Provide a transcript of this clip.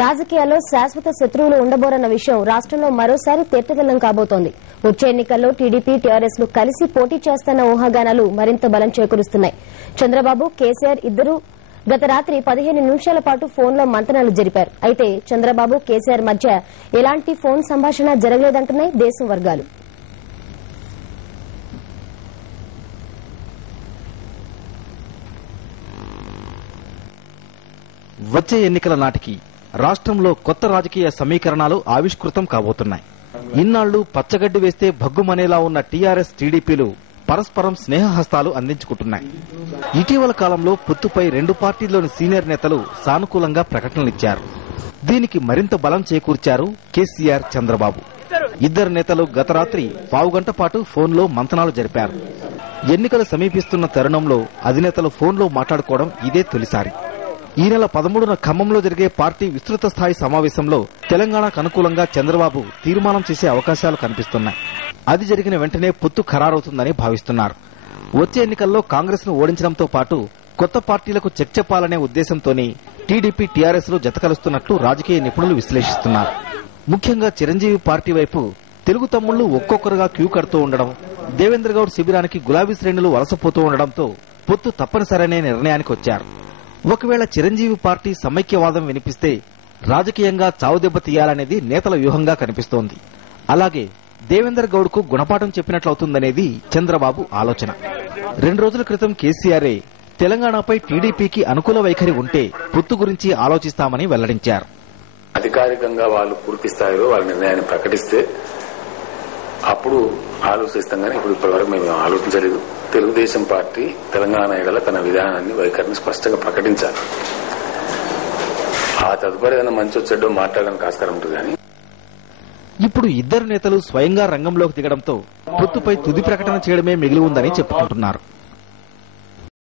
రాజకీయాల్లో శాశ్వత శత్రువులు ఉండబోరన్న విషయం రాష్ట్రంలో మరోసారి తేటతెల్లం కాబోతోంది. వచ్చే ఎన్నికల్లో టీడీపీ టీఆర్ఎస్ లు కలిసి పోటీ చేస్తున్న ఊహాగానాలు మరింత బలం చేకూరుస్తున్నాయి. చంద్రబాబు, కేసీఆర్ ఇద్దరూ గత రాత్రి 15 నిమిషాల పాటు ఫోన్లో మంతనాలు జరిపారు. అయితే చంద్రబాబు, కేసీఆర్ మధ్య ఎలాంటి ఫోన్ సంభాషణ జరగలేదంటున్నాయి దేశం వర్గాలు. వచ్చే ఎన్నికల నాటికి రాష్ట్రంలో కొత్త రాజకీయ సమీకరణాలు ఆవిష్కృతం కాబోతున్నాయి. ఇన్నాళ్లు పచ్చగడ్డి వేస్తే భగ్గుమనేలా ఉన్న టీఆర్ఎస్, టీడీపీలు పరస్పరం స్నేహహస్తాలు అందించుకుంటున్నాయి. ఇటీవల కాలంలో పొత్తుపై రెండు పార్టీల్లోని సీనియర్ నేతలు సానుకూలంగా ప్రకటనలిచ్చారు. దీనికి మరింత బలం చేకూర్చారు కేసీఆర్, చంద్రబాబు. ఇద్దరు నేతలు గత రాత్రి పావుగంట పాటు ఫోన్లో మంతనాలు జరిపారు. ఎన్నికలు సమీపిస్తున్న తరుణంలో అధినేతలు ఫోన్లో మాట్లాడుకోవడం ఇదే తొలిసారి. ఈ నెల 13న ఖమ్మంలో జరిగే పార్టీ విస్తృత స్థాయి సమావేశంలో తెలంగాణకు అనుకూలంగా చంద్రబాబు తీర్మానం చేసే అవకాశాలు కనిపిస్తున్నాయి. అది జరిగిన వెంటనే పొత్తు ఖరారవుతుందని భావిస్తున్నారు. వచ్చే ఎన్నికల్లో కాంగ్రెస్ ను ఓడించడంతో పాటు కొత్త పార్టీలకు చెక్ చెప్పాలనే ఉద్దేశంతోనే టీడీపీ, టీఆర్ఎస్ లు జతకలుస్తున్నట్లు రాజకీయ నిపుణులు విశ్లేషిస్తున్నారు. ముఖ్యంగా చిరంజీవి పార్టీ వైపు తెలుగు తమ్ముళ్లు ఒక్కొక్కరుగా క్యూ కడుతూ ఉండడం, దేవేంద్ర గౌడ్ శిబిరానికి గులాబీ శ్రేణులు వలసపోతూ ఉండడంతో పొత్తు తప్పనిసరనే నిర్ణయానికి వచ్చారు. ఒకవేళ చిరంజీవి పార్టీ సమైక్యవాదం వినిపిస్తే రాజకీయంగా చావుదెబ్బ తీయాలనేది నేతల వ్యూహంగా కనిపిస్తోంది. అలాగే దేవేందర్ గౌడ్ కు గుణపాఠం చెప్పినట్లవుతుందనేది చంద్రబాబు ఆలోచన. 2 రోజుల క్రితం కేసీఆర్ తెలంగాణపై టీడీపీకి అనుకూల వైఖరి ఉంటే పొత్తు గురించి ఆలోచిస్తామని వెల్లడించారు. అధికారికంగా వాళ్ళు పూర్తి స్థాయిలో వాళ్ళ నిర్ణయాన్ని ప్రకటిస్తే అప్పుడు ఆలోచిస్తాం, కానీ ఇప్పుడు ఇప్పటివరకు మేము ఆలోచించలేదు. తెలుగుదేశం పార్టీ తెలంగాణ ఎడల తన విధానాన్ని, వైఖరిని స్పష్టంగా ప్రకటించాలి. ఆ తదుపరి ఏదైనా మంచి చెడ్డో మాట్లాడడానికి ఆస్కారం ఉంటుంది. కానీ ఇప్పుడు ఇద్దరు నేతలు స్వయంగా రంగంలోకి దిగడంతో పొత్తుపై తుది ప్రకటన చేయడమే మిగిలి ఉందని చెప్పుకుంటున్నారు.